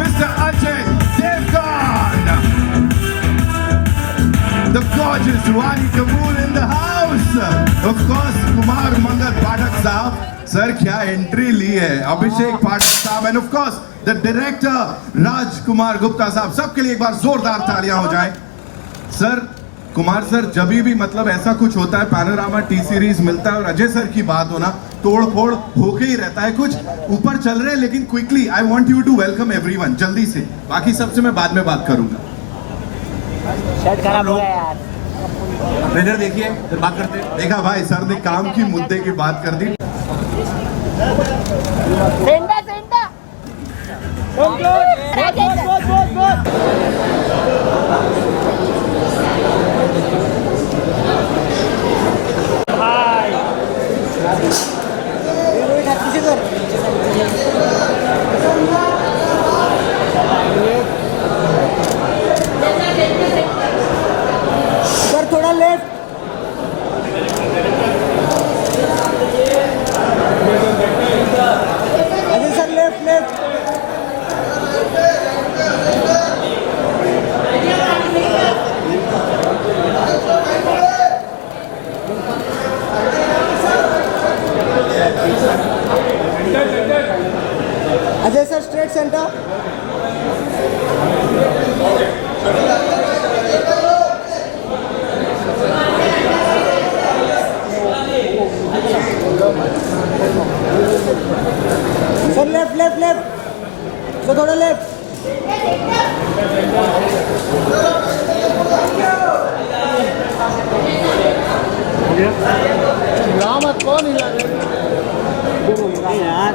Mr. Ajay Devgan. The gorgeous Rani Kapoor in the house. Of course, Kumar Mangal Pathak Saab. Sir, क्या entry ली है Abhishek Pathak sahab and of course the director Rajkumar Gupta sahab. सबके लिए एक बार जोरदार तालियां हो जाएं. सर, कुमार सर, जब भी मतलब ऐसा कुछ होता है, पैनोरामा टी सीरीज मिलता है और अजय सर की बात होना, तोड़ फोड़ होके ही रहता है. कुछ ऊपर चल रहे हैं लेकिन quickly I want you to welcome everyone जल्दी से. बाकी सबसे मैं बाद में बात करूंगा. शर्ट खराब हो गया यार. ट्रेलर देखिए फिर बात करते हैं. देखा भाई, सर ने काम की मुद्दे की बात कर दी. सेंटा सेंटा सर थोड़ा लेफ्ट. Ajay sir left left. Ajay sir straight centre. Sir left left left. Sir थोड़ा लेफ्ट. कौन हिला यार.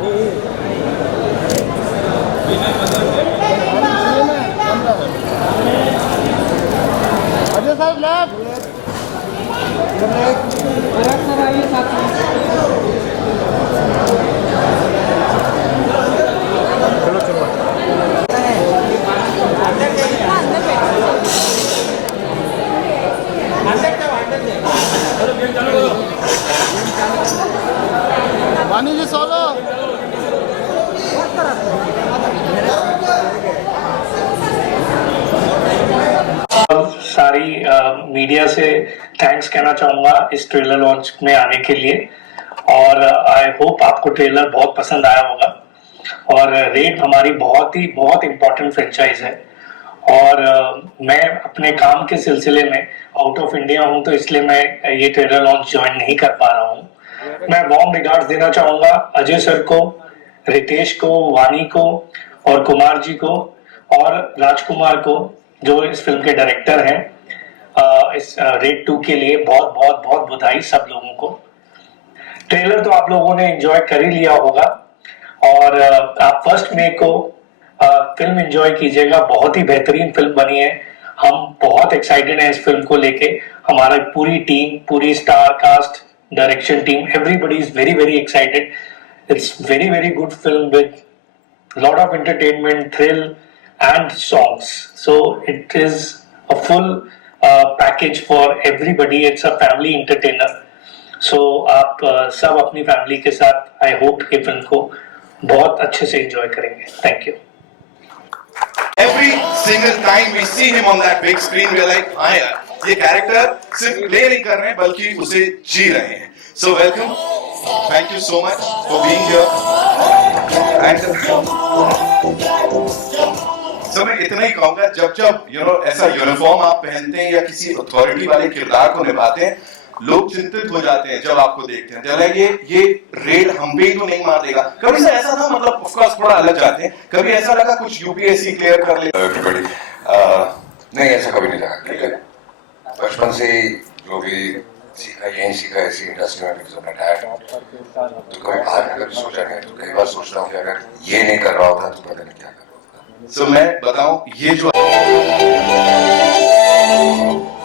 अजय साहब लेफ्ट. वानी जी सोलो. सारी मीडिया से थैंक्स कहना चाहूँगा इस ट्रेलर लॉन्च में आने के लिए. और आई होप आपको ट्रेलर बहुत पसंद आया होगा. और रेड हमारी बहुत इम्पोर्टेंट फ्रेंचाइज है. और मैं अपने काम के सिलसिले में आउट ऑफ इंडिया हूँ, तो इसलिए मैं ये ट्रेलर लॉन्च ज्वाइन नहीं कर पा रहा हूँ. मैं वार्म रिगार्ड्स देना चाहूँगा अजय सर को, रितेश को, वानी को और कुमार जी को और राजकुमार को, जो इस फिल्म के डायरेक्टर हैं. इस रेड 2 के लिए बहुत बधाई सब लोगों को. ट्रेलर तो आप लोगों ने एंजॉय कर ही लिया होगा और आप 1 मई को फिल्म एंजॉय कीजिएगा. बहुत ही बेहतरीन फिल्म बनी है. हम बहुत एक्साइटेड हैं इस फिल्म को लेके. हमारा पूरी टीम, पूरी star cast, direction team, everybody is very excited. It's very good film with lot of entertainment, thrill and songs. So it is a full package for everybody. It's a family entertainer. So आप सब अपनी फैमिली के साथ I hope ये फिल्म को बहुत अच्छे से एंजॉय करेंगे. Thank you. Every single time we see him on that big screen, we are like, हाँ यार, ये कैरेक्टर सिर्फ प्ले नहीं कर रहे हैं बल्कि उसे जी रहे हैं. So welcome. Thank you so much for being here. So मैं इतना ही कहूँगा, जब ऐसा यूनिफॉर्म आप पहनते हैं या किसी अथॉरिटी वाले किरदार को निभाते हैं, लोग चिंतित हो जाते हैं जब आपको देखते हैं. जब ये रेड हम पे ही तो नहीं मार देगा. कभी से ऐसा था, मतलब ऑफ कोर्स थोड़ा अलग जाते हैं, कभी ऐसा लगा कुछ यूपीएससी क्लियर कर ले? एवरीबॉडी नहीं, ऐसा कभी नहीं लगा. क्योंकि बचपन से जो भी सीखा यहीं सीखा ऐसी इंडस्ट्री में, बिकॉज ऑफ डैड. तो कभी बाहर का कभी सोचा नहीं. तो कई बार सोचता हूँ कि अगर ये नहीं कर रहा होता तो पता नहीं क्या कर रहा होता. So मैं बताऊं, ये जो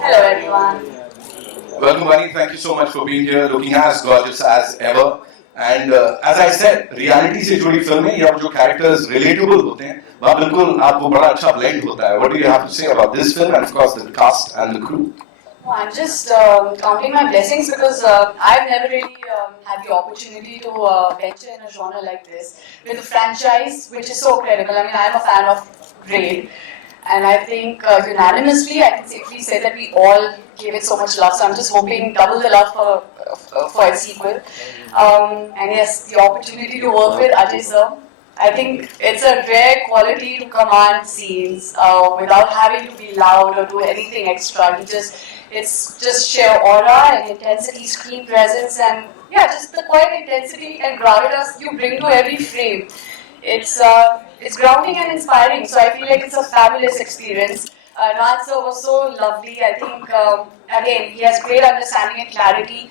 Hello everyone. Welcome Vani, thank you so much for being here, looking as gorgeous as ever. And as I said, reality से जुड़ी फिल्में या जो characters relatable होते हैं, वहाँ बिल्कुल आपको बड़ा अच्छा blend होता है. What do you have to say about this film and of course the cast and the crew? I'm just counting my blessings because I've never really had the opportunity to venture in a genre like this with a franchise which is so credible. I mean, I'm a fan of Raid, and I think unanimously I can safely say that we all gave it so much love. So I'm just hoping double the love for a sequel. And yes, the opportunity to work with Ajay sir. I think it's a rare quality to command scenes without having to be loud or do anything extra. It's just sheer aura and intensity, screen presence, and yeah, just the quiet intensity and groundedness you bring to every frame. It's grounding and inspiring. So I feel like it's a fabulous experience. Raj sir was so lovely. I think again he has great understanding and clarity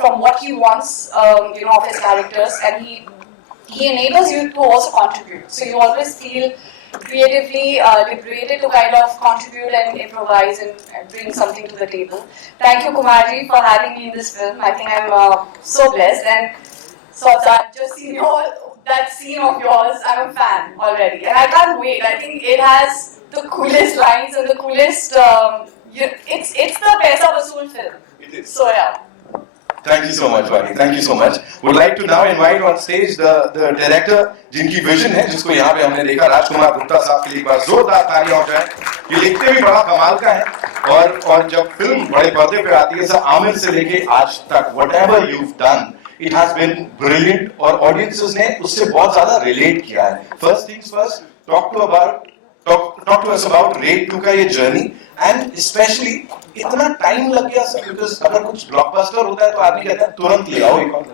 from what he wants, of his characters, and he enables you to also contribute. So you always feel creatively liberated to kind of contribute and improvise and bring something to the table. Thank you, Kumarji, for having me in this film. I think I'm so blessed. And so I've just seen that scene of yours. I'm a fan already. And I can't wait. I think it has the coolest lines and the coolest... it's the Paisa Vasool film. It is. So yeah. Thank you so much, Vani. Thank you so much. Would like to now invite on stage the director जिनकी विजन है, जिसको यहाँ पे हमने देखा, राजकुमार गुप्ता साहब के लिए एक बार जोरदार तालियां हो जाए. ये लिखते भी बड़ा कमाल का है और जब फिल्म बड़े पर्दे पे आती है, सर आमिर से लेके आज तक whatever you've done, it has been brilliant और audiences ने उससे बहुत ज़्यादा relate किया है. First things first, talk to us about Raid 2 का ये journey and especially इतना टाइम लग गया सर, बिकॉज अगर कुछ ब्लॉकबस्टर होता है तो आदमी कहता है तुरंत ले आओ एक और.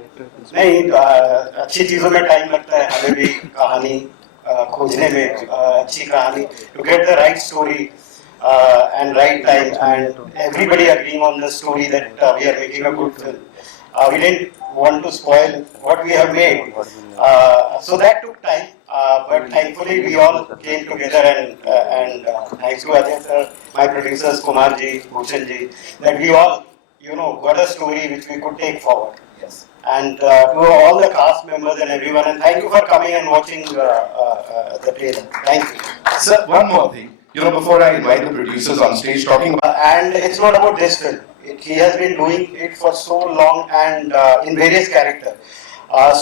नहीं, अच्छी चीजों में टाइम लगता है. हमें भी कहानी खोजने में, अच्छी कहानी, to get the right story and right time and everybody agreeing on the story that we are making a good film. We didn't want to spoil what we have made, so that took time, but thankfully we all came together and thanks to Ajay sir, my producers Kumar ji, Bhushan ji, that we all got a story which we could take forward. Yes. And to all the cast members and everyone, and thank you for coming and watching the trailer. Thank you. Sir, one more thing. Before I invite the producers on stage talking about... And it's not about this film. He has been doing it for so long and in various characters.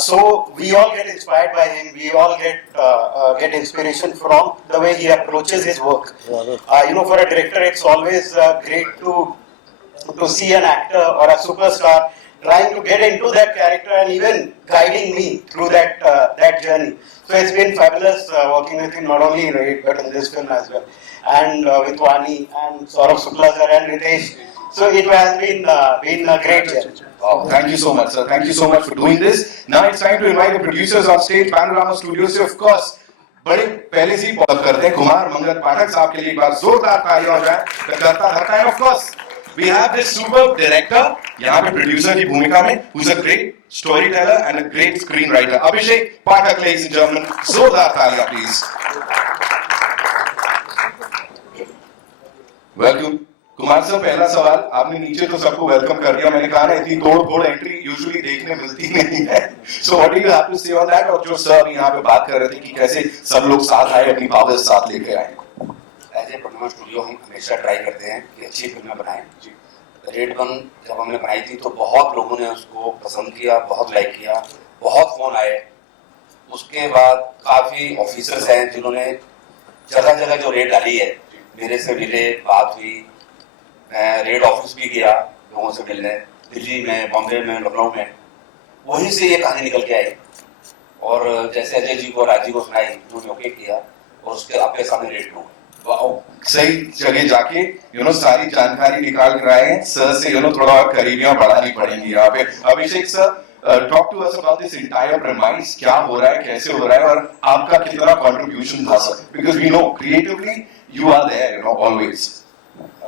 So we all get inspired by him. We all get inspiration from the way he approaches his work. For a director, it's always great to see an actor or a superstar trying to get into that character and even guiding me through that journey. So it's been fabulous working with him, not only in Raid but in this film as well, and with Vani and Saurabh Shukla sir and Ritesh. So it has been a great journey. Wow, thank you so much, sir. Thank you so much for doing this. Now it's time to invite the producers on stage. Panorama Studios से of course बड़े पहले से ही बहुत करते हैं. कुमार मंगल पाठक साहब के लिए एक बार जोरदार तालियां हो जाए. करता रहता है. Of course, we have this superb director यहाँ पे producer की भूमिका में, who's a great storyteller and a great screenwriter. Abhishek Pathak, ladies and gentlemen, जोरदार तालियां please. Welcome. कुमार सर, पहला सवाल, आपने नीचे तो सबको वेलकम कर दिया. मैंने कहा ना, इतनी तोड़ एंट्री यूजुअली देखने मिलती नहीं है. So what do you have to say on that? और जो सर अभी यहाँ पे बात कर रहे थे कि कैसे सब लोग साथ आए, अपनी पावर्स साथ लेकर आए. एज ए प्रोड्यूसर स्टूडियो हम हमेशा ट्राई करते हैं कि अच्छी फिल्में बनाएं. रेड 1 जब हमने बनाई थी तो बहुत लोगों ने उसको पसंद किया, बहुत लाइक किया, बहुत फोन आए. उसके बाद काफी ऑफिसर्स हैं जिन्होंने जगह जगह जो रेड डाली है, मेरे से मिले, बात हुई. मैं रेड ऑफिस भी गया लोगों से मिलने, दिल्ली में, बॉम्बे में, लखनऊ में. वहीं से ये कहानी निकल के आई और जैसे अजय जी को, राजीव को सुनाई, उन्होंने ओके किया और उसके आपके सामने रेड 2. सही जगह जाके सारी जानकारी निकाल कर आए हैं. सर से थोड़ा और करीबियां बढ़ानी पड़ेंगी यहाँ पे. Abhishek sir, talk to us about this entire premise. क्या हो रहा है, कैसे हो रहा है और आपका कितना कंट्रीब्यूशन था sir? Because we know creatively you are there, always.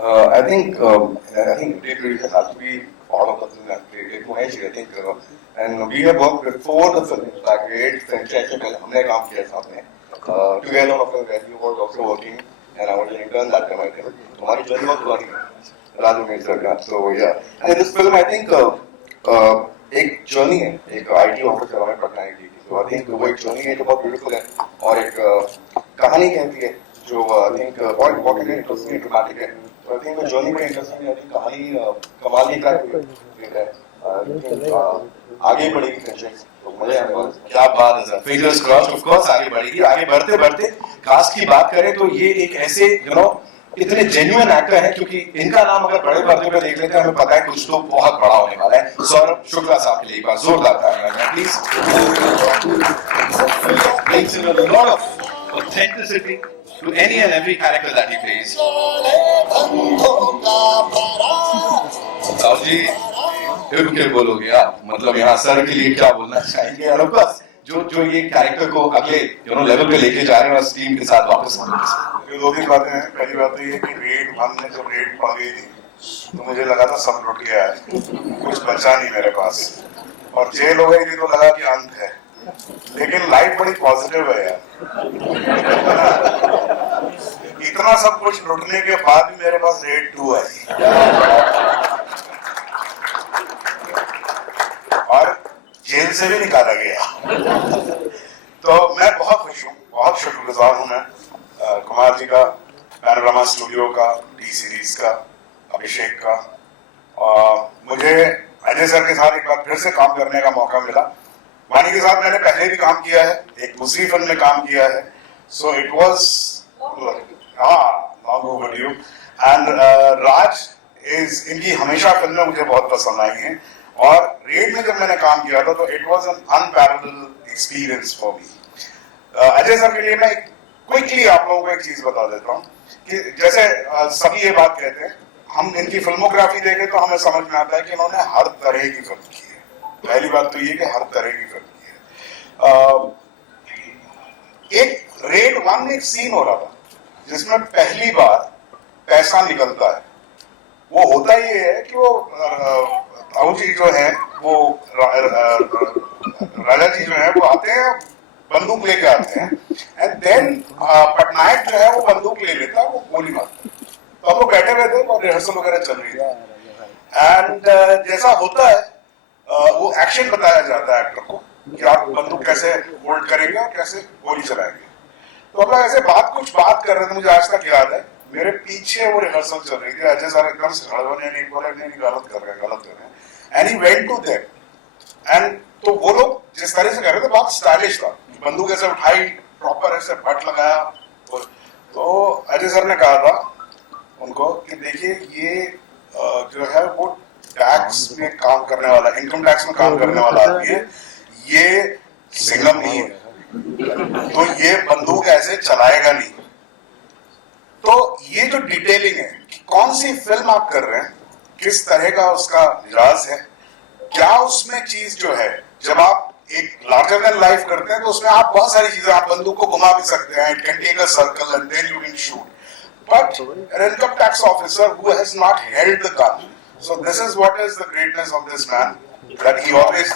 I think it has to be part of the film and creative cohesion. I think, and we have worked before the film. Like Raid franchise से पहले हमने काम किया साथ में. Together on a film where you were also working, and I was an intern that time. I think. हमारी journey बहुत पुरानी है. राजू मेरे सर का. So yeah. And in this film, I think एक journey है, एक IT ऑफिसर हमें पढ़ना है की. So I think वो एक journey है जो बहुत beautiful है और एक कहानी कहती है जो आई थिंक बहुत बहुत इंटरेस्टिंग ड्रामेटिक है। तो आई थिंक जर्नी में इंटरेस्टिंग है, कहानी कमाल की ट्रैक है, आगे बढ़ेगी फ्रेंचाइज, तो मजा आएगा। क्या बात है sir, fingers crossed, of course आगे बढ़ेगी। आगे बढ़ते बढ़ते कास्ट की बात करें तो ये एक ऐसे इतने जेन्युइन एक्टर हैं, क्योंकि इनका नाम अगर बड़े पर्दे पे देख लेते हैं हमें पता है कुछ तो बहुत बड़ा होने वाला है। सौरभ शुक्ला साहब के लिए एक बार जोरदार तालियां please. Brings in a lot of authenticity to any and every character that he plays. साहब जी फिर क्या बोलोगे आप, मतलब यहाँ सर के लिए क्या बोलना चाहेंगे? और बस जो ये कैरेक्टर को अगले लेवल पे लेके जा रहे हैं और टीम के साथ वापस ये दो तीन बातें हैं। पहली बात तो ये कि रेड 1 में जब रेड पड़ गई थी तो मुझे लगा था सब लुट गया है, कुछ बचा नहीं मेरे पास, और जेल हो गई थी तो लगा कि अंत है। लेकिन लाइफ बड़ी पॉजिटिव है यार, इतना सब कुछ लुटने के बाद भी मेरे पास रेड 2 आई और जेल से भी निकाला गया। तो मैं बहुत खुश हूँ, बहुत शुक्रगुजार हूँ मैं कुमार जी का, पैनोरामा स्टूडियो का, टी सीरीज का, अभिषेक का। मुझे अजय सर के साथ एक बार फिर से काम करने का मौका मिला। वानी के साथ मैंने पहले भी काम किया है, एक दूसरी फिल्म में काम किया है, so it was long overdue. And Raj इनकी हमेशा फिल्में मुझे बहुत पसंद आई हैं, और रेड में जब मैंने काम किया था तो it was an unparalleled experience for me. Ajay सर के लिए मैं क्विकली आप लोगों को एक चीज बता देता हूँ कि जैसे सभी ये बात कहते हैं, हम इनकी फिल्मोग्राफी देखें तो हमें समझ में आता है कि इन्होंने हर तरह की फिल्म की है। पहली बात तो ये कि हर तरह की फिल्म की है। एक रेड 1 में एक सीन हो रहा था जिसमें पहली बार पैसा निकलता है। वो होता ये है कि वो ताऊ जी जो है वो राजा जी जो है वो आते हैं, बंदूक लेके आते हैं, एंड देन पटनायक जो है वो बंदूक ले लेता है, वो गोली मारता है। तो हम लोग बैठे हुए थे और रिहर्सल वगैरह चल रही थी, एंड जैसा होता है वो एक्शन बताया जाता है एक्टर को कि आप बंदूक कैसे होल्ड करेंगे और कैसे गोली चलाएंगे। तो हम लोग ऐसे कुछ बात कर रहे थे, मुझे आज तक याद है। मेरे पीछे वो रिहर्सल चल रही थी, अजय सर एकदम से खड़े होने नहीं बोला, नहीं गलत कर रहे हैं, and he went to them, and तो वो लोग जिस तरह से कर रहे थे बहुत स्टाइलिश था, बंदूक ऐसे उठाई, प्रॉपर ऐसे बट लगाया। तो अजय सर ने कहा था उनको कि देखिए ये जो है वो टैक्स में काम करने वाला, इनकम टैक्स में काम करने वाला आदमी है, ये सिंगम नहीं है, तो ये बंदूक ऐसे चलाएगा नहीं। तो ये जो डिटेलिंग है कि कौन सी फिल्म आप कर रहे हैं, किस तरह का उसका मिजाज है, क्या उसमें चीज जो है, जब आप एक लार्जर देन लाइफ करते हैं तो उसमें आप बहुत सारी चीजें, आप बंदूक को घुमा भी सकते हैं, it can take a circle and then you can shoot, but an income tax officer who has not held the gun. So this is what is the greatness of this man, that he always,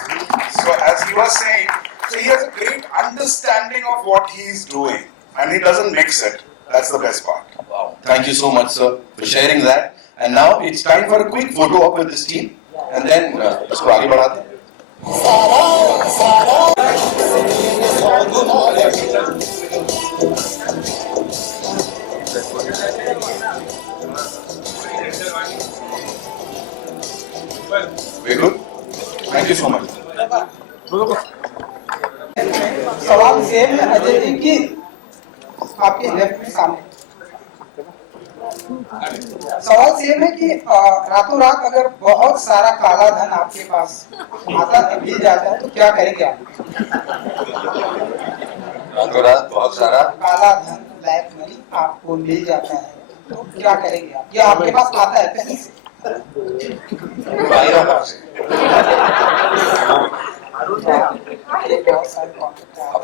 so as he was saying, so he has a great understanding of what he is doing and he doesn't mix it. That's the best part. Wow. Thank you so much, sir, for sharing that. And now it's time for a quick photo op with this team, and then इसको आगे बढ़ाते हैं. Very good. Thank you so much. सवाल सेम है अजय जी की, आपके लेफ्ट में सामने सवाल सेम है कि रातों रात अगर बहुत सारा काला धन आपके पास आता मिल जाता है तो क्या करेंगे आप? रातों रात बहुत सारा काला धन, ब्लैक मनी आपको मिल जाता है तो क्या करेंगे आप? या आपके पास आता है कहीं से? अब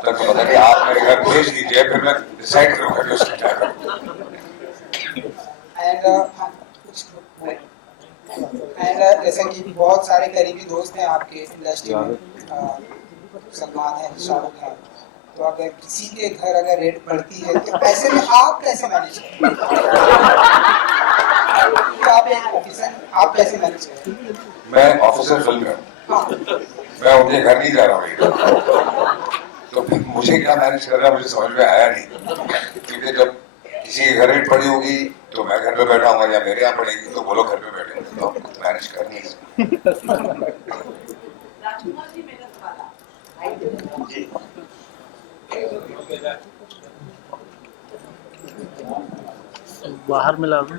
तक तो पता नहीं, आप मेरे घर भेज दीजिए फिर मैं डिसाइड करूंगा कि उसका क्या करूं। एंड जैसे कि बहुत सारे करीबी दोस्त हैं आपके इंडस्ट्री में, सलमान है, शाहरुख है, तो अगर किसी के घर अगर रेड पड़ती है तो ऐसे में आप कैसे मैनेज करें? आप एक ऑफिसर, आप कैसे मैनेज करें? मैं ऑफिसर फिल्म में हूं, मैं उनके घर नहीं जा रहा हूँ, तो फिर मुझे क्या मैनेज करना मुझे समझ में आया नहीं, क्योंकि जब अगर रेट पड़ी होगी तो मैं घर पे बैठा हूँ, या मेरे यहाँ पड़ेगी तो वो लोग घर पे बैठे होंगे, तो हम कुछ मैनेज कर नहीं सकते। बाहर मिला दो।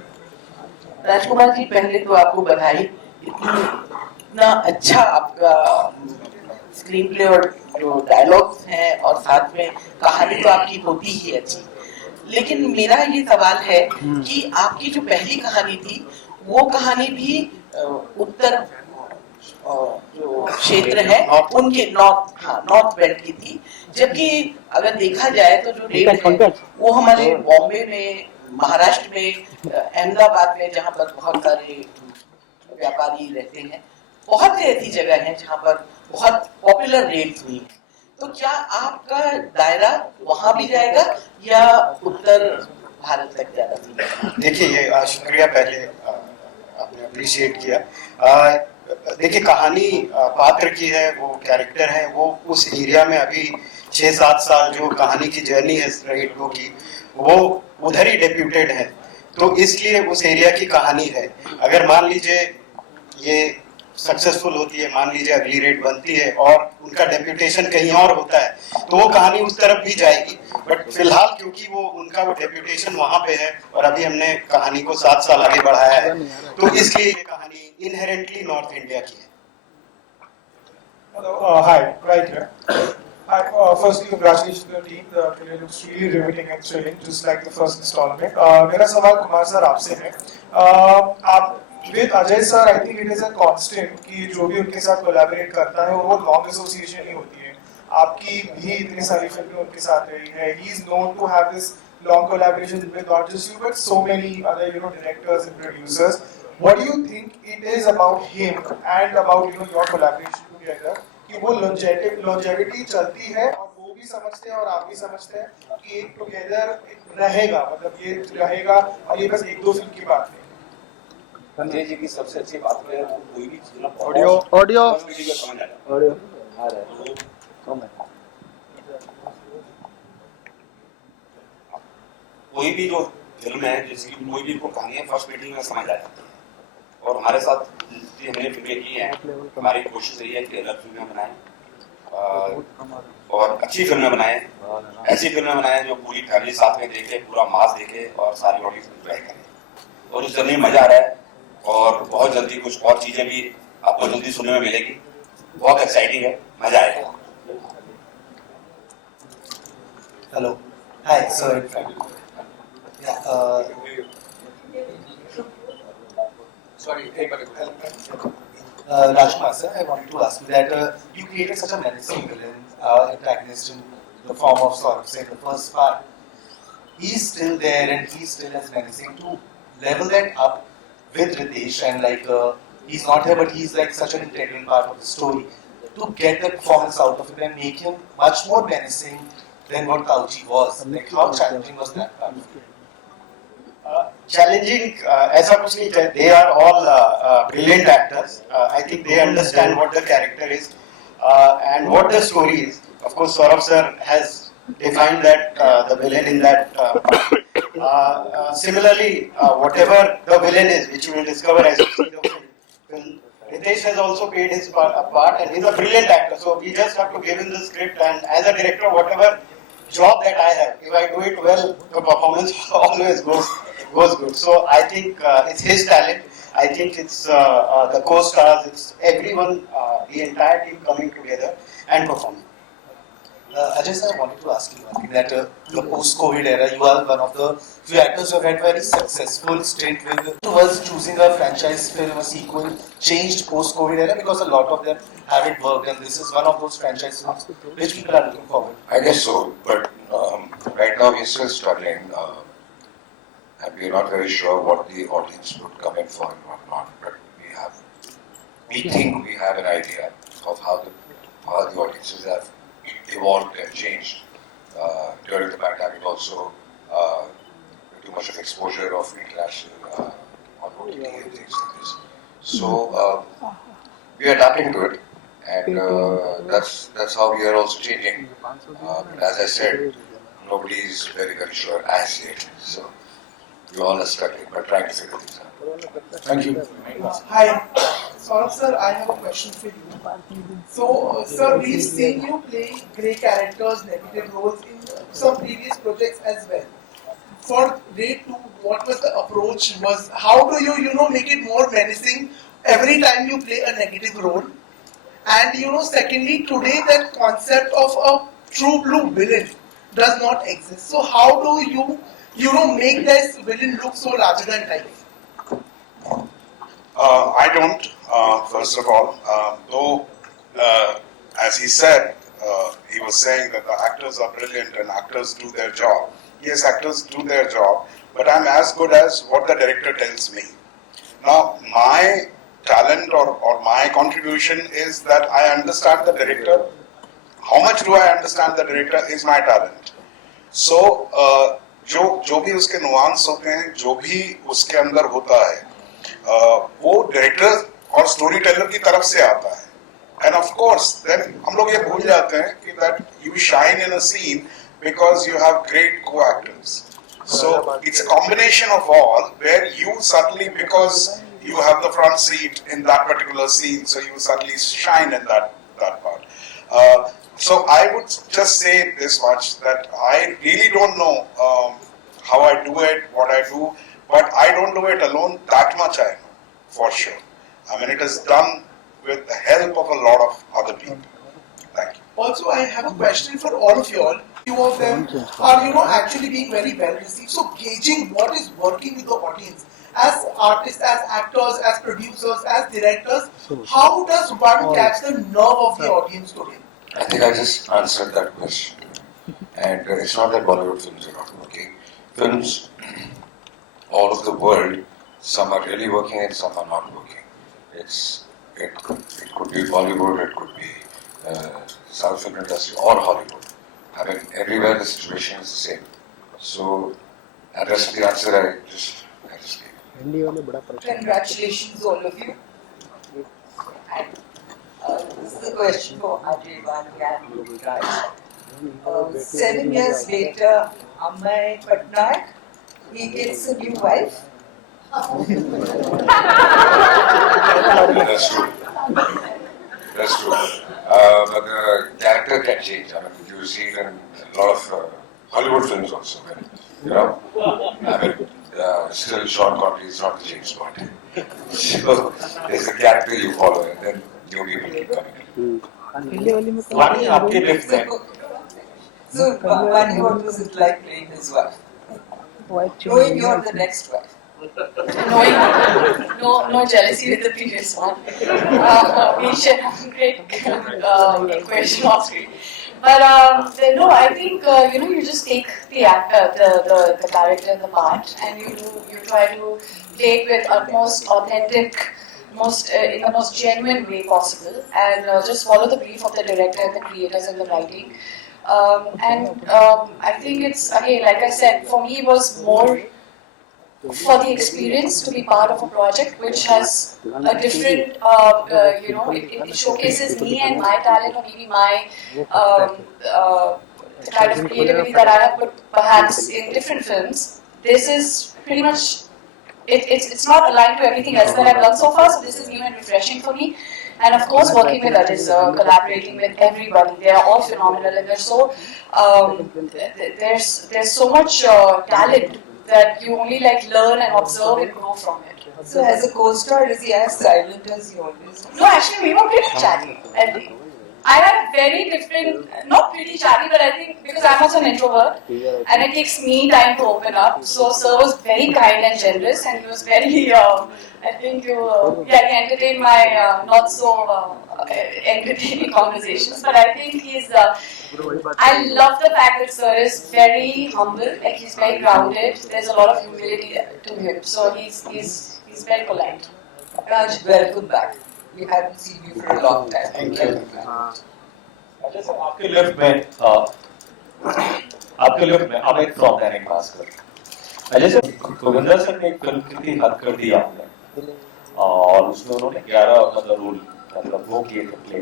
राजकुमार जी, पहले तो आपको बधाई, इतना अच्छा आपका स्क्रीन प्ले और जो डायलॉग्स हैं और साथ में कहानी तो आपकी होती ही अच्छी। लेकिन मेरा ये सवाल है कि आपकी जो पहली कहानी थी वो कहानी भी उत्तर जो क्षेत्र है उनके नॉर्थ बेल्ट की थी, जबकि अगर देखा जाए तो जो रेड है वो हमारे बॉम्बे में, महाराष्ट्र में, अहमदाबाद में, जहाँ पर बहुत सारे व्यापारी रहते हैं, बहुत सी ऐसी जगह हैं जहाँ पर बहुत पॉपुलर रेड्स हुई हैं। तो क्या आपका दायरा वहां भी जाएगा या उत्तर भारत तक ज्यादा? देखिए, ये शुक्रिया पहले आपने अप्रिशिएट किया। देखिए, कहानी पात्र की है, वो कैरेक्टर है, वो उस एरिया में अभी 6-7 साल जो कहानी की जर्नी है रेड 2 की, वो उधर ही डेप्यूटेड है, तो इसलिए उस एरिया की कहानी है। अगर मान लीजिए ये सक्सेसफुल होती है, मान लीजिए अगली रेड बनती है और उनका डेप्यूटेशन कहीं और होता है, तो वो कहानी उस तरफ भी जाएगी। बट फिलहाल क्योंकि वो उनका वो डेप्यूटेशन वहां पे है और अभी हमने कहानी को 7 साल आगे बढ़ाया है, तो इसलिए ये कहानी इनहेरेंटली नॉर्थ इंडिया की है। Hi, right here. Hi, firstly, congratulations to the team. The trailer looks really riveting and thrilling, just like the first installment. मेरा सवाल कुमार सर आपसे है. आप with Ajay sir, I think it is a constant कि जो भी उनके साथ collaborate करता है वो long association ही होती है. आपकी भी इतनी सारी फिल्में उनके साथ रही है. He is known to have this long collaboration with not just you but so many other directors and producers. What do you think it is about him and about your collaboration together कि वो longevity चलती है और वो भी समझते हैं और आप भी समझते हैं कि एक टुगेदर रहेगा, मतलब ये रहेगा और ये बस 1-2 फिल्म की बात नहीं। संजय जी की सबसे अच्छी बात है वो कोई भी चीज ना ऑडियो समझ आ जाए। ऑडियो आ रहा है। कोई भी जो फिल्म है, जिसकी कोई भी कहानी है, फर्स्ट मीटिंग में समझ आ जाती है। और हमारे साथ जितनी हमने फिल्में की हैं, हमारी कोशिश रही है कि अलग फिल्में बनाएं और अच्छी फिल्में बनाएं, ऐसी फिल्में बनाएं जो पूरी फैमिली साथ में देखे, पूरा मास देखे और सारी ऑडियंस एंजॉय करें। और उस जर्नी में मजा आ रहा है और बहुत जल्दी कुछ और चीजें भी आपको जल्दी सुनने में मिलेगी। बहुत एक्साइटिंग है, मजा आएगा। Hello, hi sir. Rajkumar sir, I wanted to ask you that you created such a menacing villain, antagonist in the form of Saurabh Singh in the first part. He's still there and he's still as menacing. To level that up with Ritesh and he's not here but he's like such an integral part of the story. To get that performance out of him and make him much more menacing than what Kauji was. Like how challenging was that part? Challenging, ऐसा कुछ नहीं है. They are all brilliant actors. I think they understand what the character is and what the story is. Of course, Saurabh sir has defined that the villain in that part. Similarly, whatever the villain is, which you will discover as you see the film, Ritesh has also played his part and he's a brilliant actor. So we just have to give him the script, and as a director, whatever job that I have, if I do it well, the performance always goes good. So I think it's his talent. I think it's the co-stars, it's everyone, the entire team coming together and performing. Ajay sir, I wanted to ask you one thing, that the post-COVID era, you are one of the few actors who have had very successful stint towards choosing a franchise film, a sequel, changed post-COVID era, because a lot of them haven't worked, and this is one of those franchise films which people are looking forward. I guess so, but right now we're still struggling, and we're not very sure what the audience would come in for and what not. But we think we have an idea of how the audiences have evolved and changed during the pandemic. Also, too much of exposure of international on OTT and things like this. So we are adapting to it, and that's how we are also changing. But as I said, nobody is very sure as yet. So we all are struggling, but trying to figure things out. Thank you. Hi, Saurabh sir, I have a question for you. So, sir, we've seen you play grey characters, negative roles in some previous projects as well. For Raid 2, what was the approach? How do you make it more menacing every time you play a negative role? And secondly, today that concept of a true blue villain does not exist. So how do you make this villain look so larger than life? I don't, first of all, though, as he said, he was saying that the actors are brilliant and actors do their job. Yes, actors do their job, but I'm as good as what the director tells me. Now, my talent or my contribution is that I understand the director. How much do I understand the director is my talent. So, जो भी उसके नुआंस होते हैं, जो भी उसके अंदर होता है, वो डायरेक्टर और स्टोरी टेलर की तरफ से आता है. And of course, then हम लोग ये भूल जाते हैं कि that you shine in a scene because you have great co-actors. So it's a combination of all, where you suddenly, because you have the front seat in that particular scene, so you suddenly shine in that part. So I would just say this much, that I really don't know how I do it, what I do, but I don't do it alone. That much I know, for sure. I mean, it is done with the help of a lot of other people. Thank you. Also, I have a question for all of you all. Few of them are, actually being very well received. So, gauging what is working with the audience, as artists, as actors, as producers, as directors, how does one catch the nerve of the audience today? I think I just answered that question. And it's not that Bollywood films are not working. Films all over the world, some are really working and some are not working. It could be Bollywood, it could be South film industry or Hollywood. I mean, everywhere the situation is the same. So, that rest of the answer I just gave. Congratulations, all of you. And this is a question for Ajay Bali and you guys. 7 years later, Amay Patnaik, he gets a new wife. That's true. That's true. But the character can change. I mean, you see it in a lot of Hollywood films also. I mean, still Sean Connery is not the James Bond. So there's a character you follow, and then new people keep coming in. So, Vani, what was it like playing his wife? Knowing you're the next wife. No jealousy with the previous one. We share a great question off screen. But no, I think you just take the actor, the character, the part, and you try to play it with utmost authentic, in the most genuine way possible, and just follow the brief of the director, the creators, and the writing. I think it's, again, like I said, for me it was more for the experience to be part of a project which has a different, it showcases me and my talent, or maybe my the kind of creativity that I have put perhaps in different films. This is pretty much, it's not aligned to everything else that I've done so far, so this is new and refreshing for me. And of course, working with others, collaborating with everybody, they are all phenomenal, and they're so there's so much talent that you only learn and observe and grow from it. So, as a co-star, is he as silent as you always? No, actually, we were pretty chatty. I think I had a very different, not pretty chatty, but I think because I'm also an introvert, and it takes me time to open up. So, sir was very kind and generous, and he was very. I think he entertained my not so entertaining conversations. But I think he's. I love the fact that sir is very humble, he's very grounded. There's a lot of humility to him, so he's very polite. Raj, welcome back. We haven't seen you for a long time. Thank you. आपके लेफ्ट में अमित फ्रॉम दैनिक भास्कर। जैसे गोविंदा सर ने एक फिल्म की हद कर दी आपने, और उसमें उन्होंने 11 रोल वो किए थे प्ले।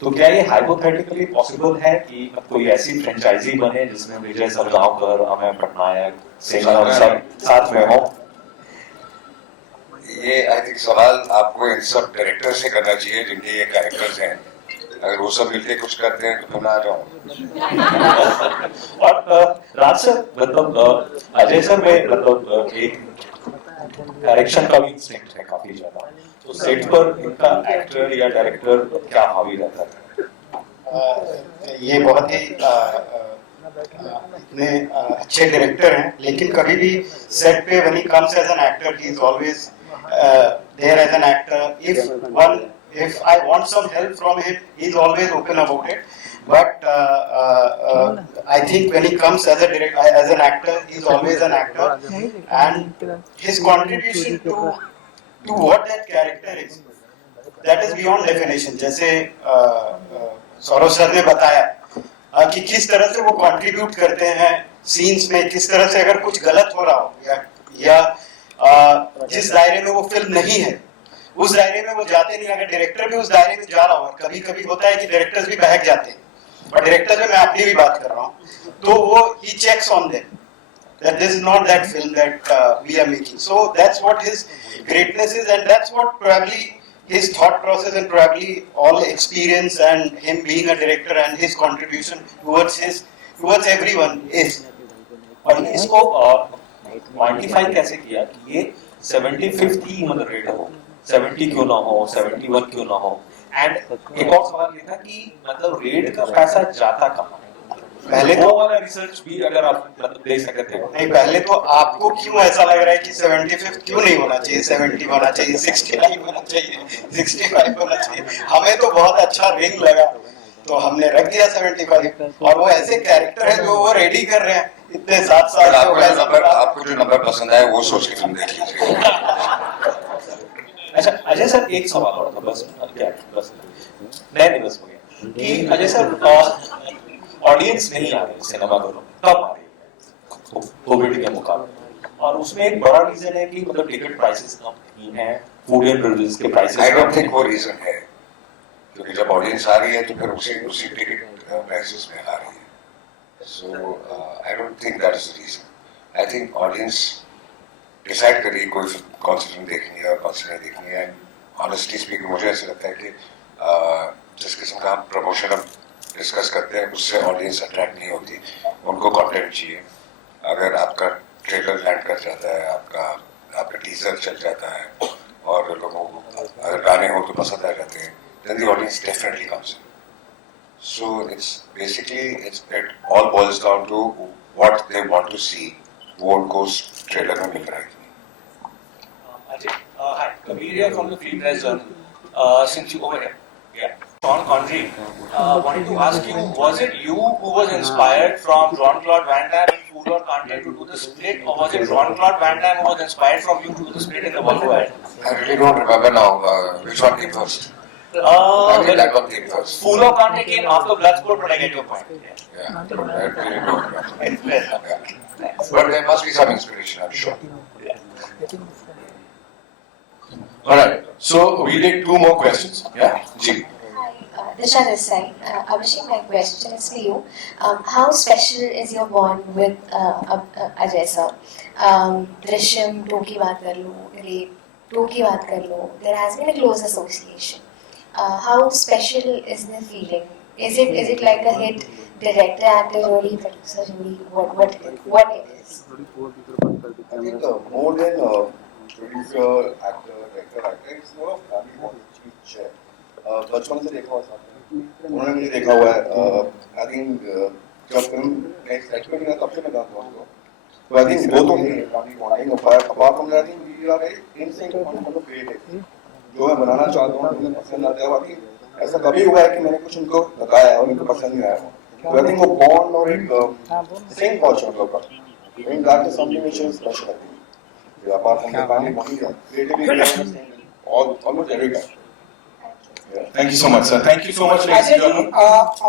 तो क्या ये हाइपोथेटिकली पॉसिबल है कि कोई ऐसी फ्रेंचाइजी बने जिसमें विजय सरगांवकर, अमय पटनायक, सेना सब साथ में हो? ये आई थिंक सवाल आपको इन सब डायरेक्टर से करना चाहिए जिनके ये कैरेक्टर्स हैं। अगर वो सब मिलके कुछ करते हैं तो मैं आ जाऊँ। और राज सर, मतलब अजय सर में मतलब एक डायरेक्शन का भी इंस्टिंक्ट है काफी ज्यादा, तो सेट पर इनका एक्टर या डायरेक्टर क्या हावी रहता है? ये बहुत ही इतने अच्छे डायरेक्टर हैं, लेकिन कभी भी सेट पे when he comes as an actor he is always there as an actor. If I want some help from him, he is always open about it. But I think when he comes as an actor, he is always an actor, and his contribution to what that character is, that is beyond definition. जैसे सौरभ सर ने बताया कि किस तरह से वो कंट्रीब्यूट करते हैं सीन्स में, किस तरह से अगर कुछ गलत हो रहा हो या जिस दायरे में वो फिल्म नहीं है उस दायरे में वो जाते नहीं, अगर डायरेक्टर भी उस दायरे में जा रहा हो, कभी कभी होता है कि डायरेक्टर्स भी बहक जाते हैं, और डायरेक्टर में मैं अपनी भी बात कर रहा हूँ, तो वो ही checks on them that this is not that film that we are making. So that's what his greatness is, and that's what probably his thought process and probably all experience and him being a director and his contribution towards everyone is. और इसको क्वांटिफाई कैसे किया कि ये 75th ही मतलब रेट हो, 70 क्यों ना हो, 71 क्यों ना हो? एंड एक और सवाल ये था कि मतलब रेट का पैसा जाता कहाँ? पहले वो वाला रिसर्च भी अगर आप मतलब दे सकते थे। नहीं, पहले तो आपको क्यों ऐसा लग रहा है कि 75 क्यों नहीं होना चाहिए, 70 होना चाहिए, 69 होना चाहिए, 65 होना चाहिए? हमें तो बहुत अच्छा रिंग लगा तो हमने रख दिया 75, और वो ऐसे कैरेक्टर है जो वो रेडी कर रहे हैं इतने 7 साल। आपको जो नंबर पसंद आए वो सोच के तुम देख लीजिए। अच्छा अजय सर, एक सवाल और था बस, क्या बस नए दिवस हो गया कि अजय सर ऑडियंस नहीं आ रही सिनेमाघरों में, कब आ रही है कोविड के मुकाबले, और उसमें एक बड़ा रीजन है कि मतलब टिकट प्राइसेस कम नहीं है, फूड एंड बेवरेजेस के प्राइसेस। आई डोंट थिंक वो रीजन है, क्योंकि जब ऑडियंस आ रही है तो फिर उसी टिकट प्राइसेस में आ रही है। So I don't think that is the reason. I think audience decide करिए कौन सी फिल्म देखनी है और कौन सी नहीं देखनी है। ऑनेस्टली स्पीकिंग मुझे ऐसा लगता है कि जिस किस्म का हम प्रमोशन डिस्कस करते हैं उससे ऑडियंस अट्रैक्ट नहीं होती, उनको कंटेंट चाहिए। अगर आपका ट्रेलर लैंड कर जाता है, आपका टीजर चल जाता है और लोगों को अगर गाने हो तो पसंद आ जाते हैं, then the audience definitely comes in. So it's basically it all boils down to what they want to see, वो उनको ट्रेलर में मिल रहा है। Hi, Kabir here from the Free Press Journal. Since you over here, yeah. Sean Connery, wanted to ask you, was it you who was inspired from Jean-Claude Van Damme in Fool or Can't to do the split, or was it Jean-Claude Van Damme who was inspired from you to do the split in the Volvo ad? I really don't remember now which one came first. I think that one came first. Fool or Can't came after Bloodsport, but I get your point. Yeah, I really don't remember. Yeah. But there must be some inspiration, I'm sure. All right, so we take 2 more questions. Yeah, Ji. Disha this side. Abhishek, my question is for you. How special is your bond with Ajay sir? Drishyam 2 की बात कर लो, Rape 2 की बात कर लो. There has been a close association. How special is the feeling? Is it like a hit director actor जोड़ी, producer जोड़ी? What it is? I think more than producer actor director it's more of family bond which we share. बचपन से देखा हुआ साथ में, उन्होंने मुझे देखा हुआ है। आई थिंक जब फिल्म नेक्स्ट सेट पे गया तब से मैं जानता हूँ उसको, तो आई थिंक वो तो है family bonding. Apart from that I think we are very in sync on मतलब क्रिएटिव, जो मैं बनाना चाहता हूँ मुझे पसंद आता है। आई थिंक ऐसा कभी हुआ है कि मैंने कुछ उनको बताया और उनको पसंद नहीं आया, तो आई थिंक वो बॉन्ड और एक सिंक पहुंच हम लोग का, I think that is something which is special. I think apart from the family bonding creatively almost every time. Thank you so much, sir. Thank you so much, ladies and gentlemen.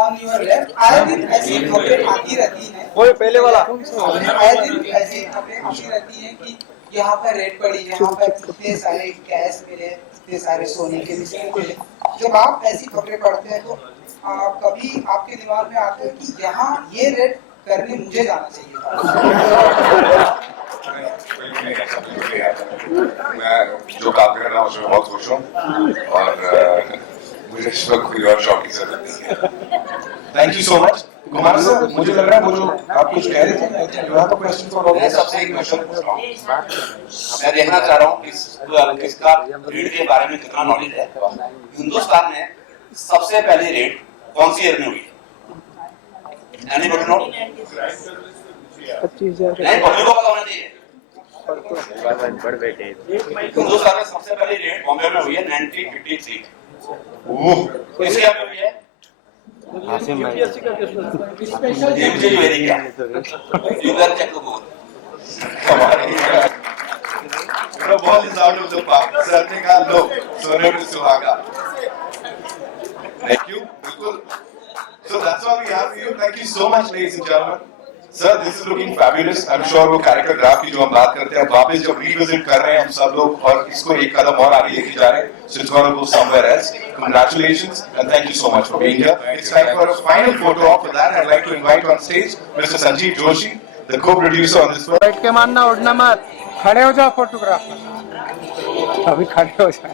On your left, आए दिन ऐसी खबरें आती रहती हैं। वो पहले वाला। आए दिन ऐसी खबरें आती रहती हैं कि यहाँ पर रेड पड़ी, यहाँ पर इतने सारे कैश मिले, इतने सारे सोने के बिस्कुट मिले। जब आप ऐसी खबरें पढ़ते हैं तो कभी आपके दिमाग में आता है कि यहाँ ये रेड करने मुझे जाना चाहिए था? मैं जो काम कर रहा हूँ उसमें बहुत खुश हूँ और मुझे इस वक्त कोई और शौक की जरूरत नहीं है। Thank you so much Kumar सर। मुझे लग रहा है वो जो आप कुछ कह रहे थे, मैं सबसे एक क्वेश्चन पूछ रहा हूँ। मैं देखना चाह रहा हूँ किसका रेड के बारे में कितना नॉलेज है। हिंदुस्तान में सबसे पहली रेड कौन सी ईयर में हुई? Anybody no? नहीं, पब्लिक को पता होना चाहिए। हिंदुस्तान में सबसे पहली रेड बॉम्बे में हुई है 1953। किसके यहाँ पे हुई है? You can check the board. The ball is out of the park. Sir ने कहा लो सोने पे सुहागा. Thank you. बिल्कुल. So that's all we have for you. Thank you so much, ladies and gentlemen. Sir, this is looking fabulous. I'm sure वो character graph की जो हम बात करते हैं वापस जब रिविजिट कर रहे हैं हम सब लोग और इसको एक कदम और आगे लेके जा रहे हैं. So it's going to go somewhere else. Congratulations and thank you so much for being here. It's time for a final photo op. For that, I'd like to invite on stage Mr. Sanjeev Joshi, the co-producer on this film. बैठ के मानना, उड़ना मत, खड़े हो जाओ फोटोग्राफर, अभी खड़े हो जाओ,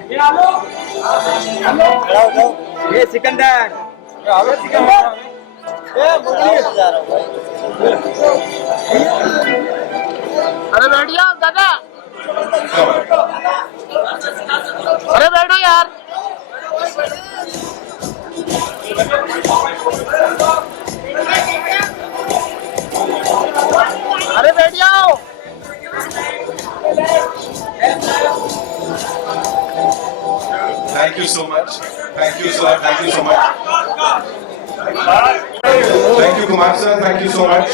खड़ा हो जाओ। ये सिकंदर, अरे बैठ जाओ दादा, अरे बैठो यार। अरे बैठ जाओ। Thank you so much. Thank you, sir. Thank you so much. Thank you, Kumar sir. Thank you so much.